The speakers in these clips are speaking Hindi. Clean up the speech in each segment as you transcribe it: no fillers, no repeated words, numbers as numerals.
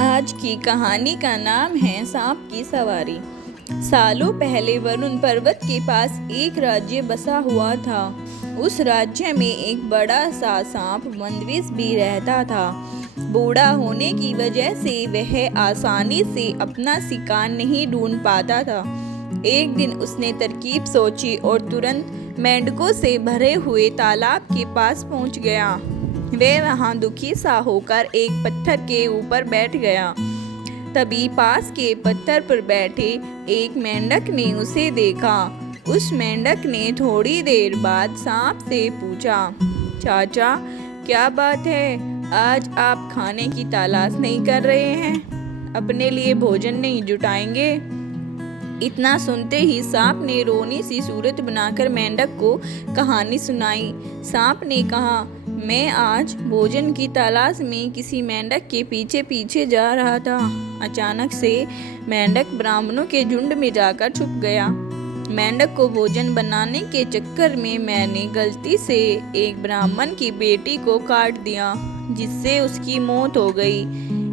आज की कहानी का नाम है सांप की सवारी। सालों पहले वरुण पर्वत के पास एक राज्य बसा हुआ था। उस राज्य में एक बड़ा सा सांप मंदविस भी रहता था। बूढ़ा होने की वजह से वह आसानी से अपना शिकार नहीं ढूंढ पाता था। एक दिन उसने तरकीब सोची और तुरंत मेंढकों से भरे हुए तालाब के पास पहुंच गया। वह वहां दुखी सा होकर एक पत्थर के ऊपर बैठ गया। तभी पास के पत्थर पर बैठे एक मेंढक ने उसे देखा। उस मेंढक ने थोड़ी देर बाद सांप से पूछा, चाचा, क्या बात है? आज आप खाने की तलाश नहीं कर रहे हैं? अपने लिए भोजन नहीं जुटाएंगे? इतना सुनते ही सांप ने रोनी सी सूरत बनाकर मेंढक को कहानी सुनाई। सांप ने कहा, मैं आज भोजन की तलाश में किसी मेंढक के पीछे पीछे जा रहा था। अचानक से मेंढक ब्राह्मणों के झुंड में जाकर छुप गया। मेंढक को भोजन बनाने के चक्कर में मैंने गलती से एक ब्राह्मण की बेटी को काट दिया, जिससे उसकी मौत हो गई।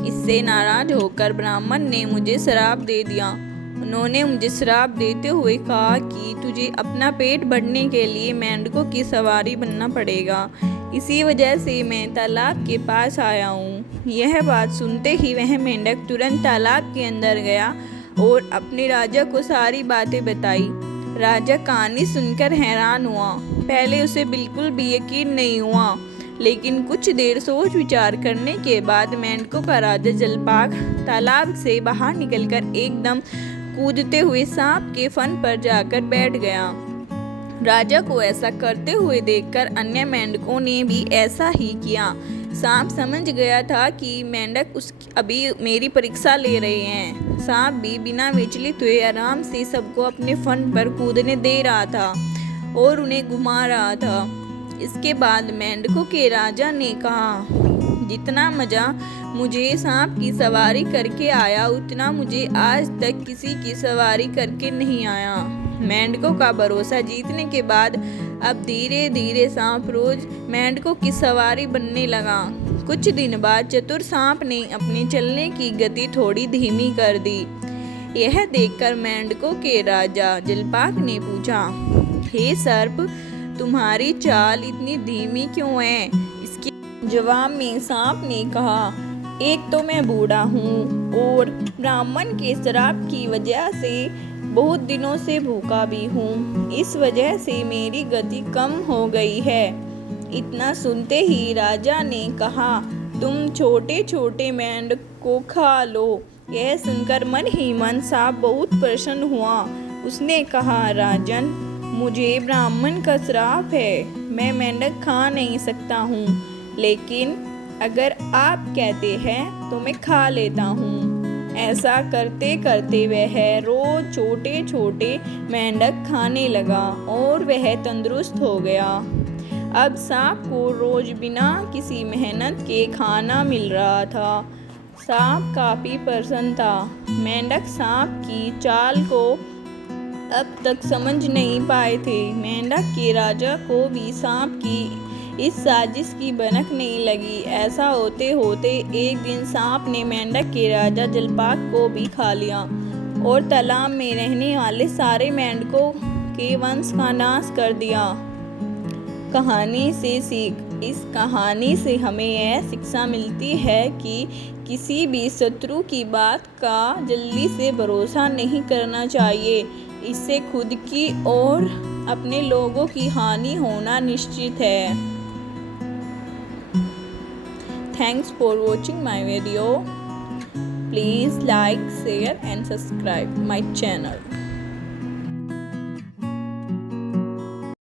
इससे नाराज होकर ब्राह्मण ने मुझे श्राप दे दिया। उन्होंने मुझे श्राप देते हुए कहा कि तुझे अपना पेट भरने के लिए मेंढकों की सवारी बनना पड़ेगा। इसी वजह से मैं तालाब के पास आया हूँ। यह बात सुनते ही वह मेंढक तुरंत तालाब के अंदर गया और अपने राजा को सारी बातें बताई। राजा कहानी सुनकर हैरान हुआ। पहले उसे बिल्कुल भी यकीन नहीं हुआ, लेकिन कुछ देर सोच विचार करने के बाद मेंढकों का राजा जलपाग तालाब से बाहर निकलकर एकदम कूदते हुए सांप के फन पर जाकर बैठ गया। राजा को ऐसा करते हुए देखकर अन्य मेंढकों ने भी ऐसा ही किया। सांप समझ गया था कि मेंढक अभी मेरी परीक्षा ले रहे हैं। सांप भी बिना विचलित हुए आराम से सबको अपने फन पर कूदने दे रहा था और उन्हें घुमा रहा था। इसके बाद मेंढकों के राजा ने कहा, जितना मजा मुझे सांप की सवारी करके आया, उतना मुझे आज तक किसी की सवारी करके नहीं आया। मेंढकों का भरोसा जीतने के बाद अब धीरे धीरे सांप रोज मेंढकों की सवारी बनने लगा। कुछ दिन बाद चतुर सांप ने अपने चलने की गति थोड़ी धीमी कर दी। यह देखकर मेंढकों के राजा जलपाग ने पूछा, हे सर्प, तुम्हारी चाल इतनी धीमी क्यों है? इसके जवाब में सांप ने कहा, एक तो मैं बूढ़ा हूँ और ब्राह्मण के श्राप की वजह से बहुत दिनों से भूखा भी हूँ। इस वजह से मेरी गति कम हो गई है। इतना सुनते ही राजा ने कहा, तुम छोटे छोटे मेंढक को खा लो। यह सुनकर मन ही मन सांप बहुत प्रसन्न हुआ। उसने कहा, राजन, मुझे ब्राह्मण का श्राप है, मैं मेंढक खा नहीं सकता हूँ, लेकिन अगर आप कहते हैं तो मैं खा लेता हूँ। ऐसा करते करते वह रोज छोटे छोटे मेंढक खाने लगा और वह तंदुरुस्त हो गया। अब सांप को रोज बिना किसी मेहनत के खाना मिल रहा था। सांप काफी प्रसन्न था। मेंढक सांप की चाल को अब तक समझ नहीं पाए थे। मेंढक के राजा को भी सांप की इस साजिश की भनक नहीं लगी। ऐसा होते होते एक दिन सांप ने मेंढक के राजा जलपाग को भी खा लिया और तालाब में रहने वाले सारे मेंढकों के वंश का नाश कर दिया। कहानी से सीख। इस कहानी से हमें यह शिक्षा मिलती है कि किसी भी शत्रु की बात का जल्दी से भरोसा नहीं करना चाहिए। इससे खुद की और अपने लोगों की हानि होना निश्चित है। Thanks for watching my video. Please like, share and subscribe my channel.